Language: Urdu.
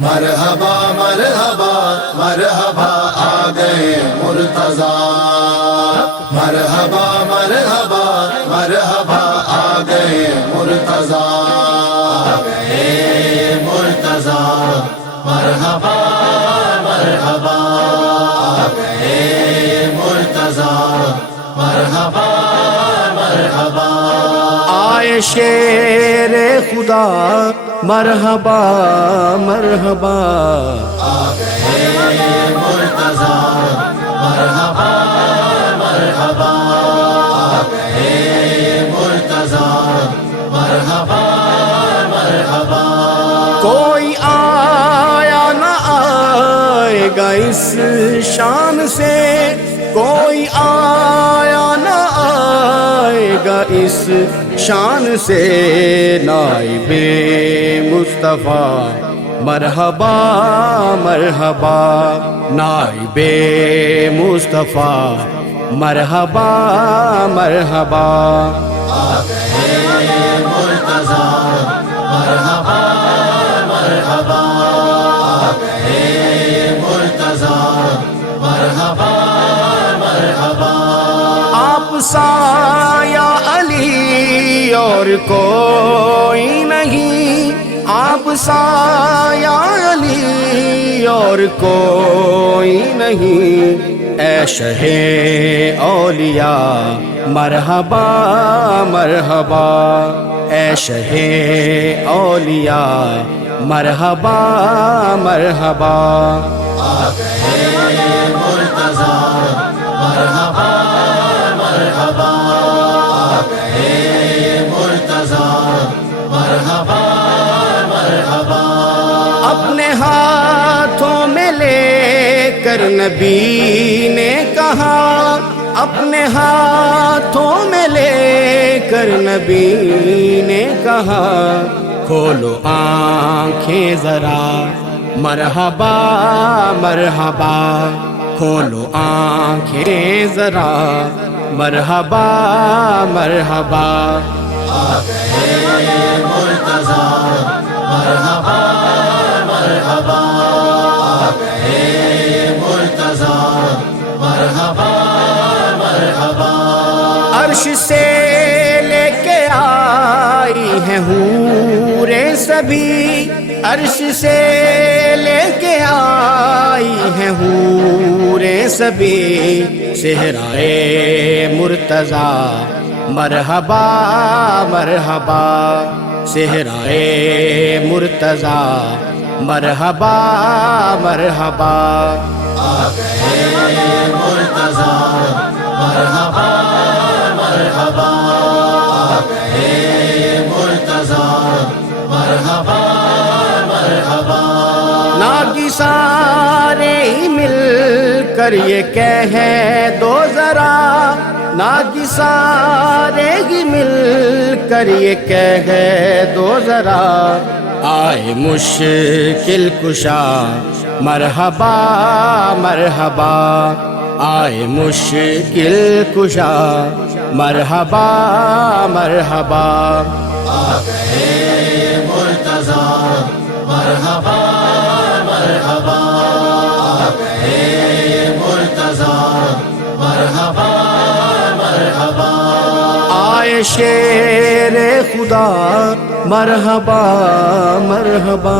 مرحبا مرحبا مرحبا آ گئے مرتضیٰ، مرحبا مرحبا مرحبا آ گئے مرتضیٰ، آ گئے مرتضیٰ، مرحبا مرحبا آ گئے مرتضیٰ، مرحبا مرحبا آئے شیر خدا مرحبا مرحبا، آ گئے مرتضیٰ، مرحبا مرحبا آ گئے مرتضیٰ، مرحبا مرحبا کوئی آیا نہ آئے گا اس شان سے، کوئی آیا نہ آئے گا اس شان سے، نائب مصطفیٰ مرحبا مرحبا، نائب مصطفیٰ مرحبا مرحبا، آ گئے مرتضیٰ، مرحبا مرحبا آ گئے مرتضیٰ، مرحبا مرحبا آپ سا یا علی اور کوئی نہیں، آپ سا یا علی اور کوئی نہیں، اے شہ اولیاء مرحبا مرحبا، اے شہ اولیاء مرحبا مرحبا، آ گئے مرتضیٰ، مرحبا مرحبا آ گئے مرتضیٰ، مرحبا مرحبا اپنے ہاتھوں میں لے کر نبی نے کہا، اپنے ہاتھوں میں لے کر نبی نے کہا، کھولو آنکھیں ذرا مرحبا مرحبا، کھولو آنکھیں ذرا مرحبا مرحبا، آ گئے مرتضیٰ، مرحبا مرحبا آ گئے مرتضیٰ، مرحبا مرحبا عرش سے لے کے آئی ہیں حوریں سبھی، عرش سے لے کے آئی ہیں حوریں سبھی، صحرائے مرتضیٰ مرحبا مرحبا، صحرائے مرتضیٰ مرحبا مرحبا، آ گئے مرتضیٰ، مرحبا مرحبا آ گئے مرتضیٰ، مرحبا مرحبا ناگی سارے ہی مل کر یہ کہہ دو ذرا، ناگی سارے ہی مل کر یہ کہہ دو ذرا، آئے مشکل کشا مرحبا مرحبا، آئے مشکل کشا مرحبا مرحبا، آ گئے مرتضیٰ، مرحبا مرحبا آ گئے مرتضیٰ، مرحبا مرحبا آئے شیر خدا مرحبا مرحبا۔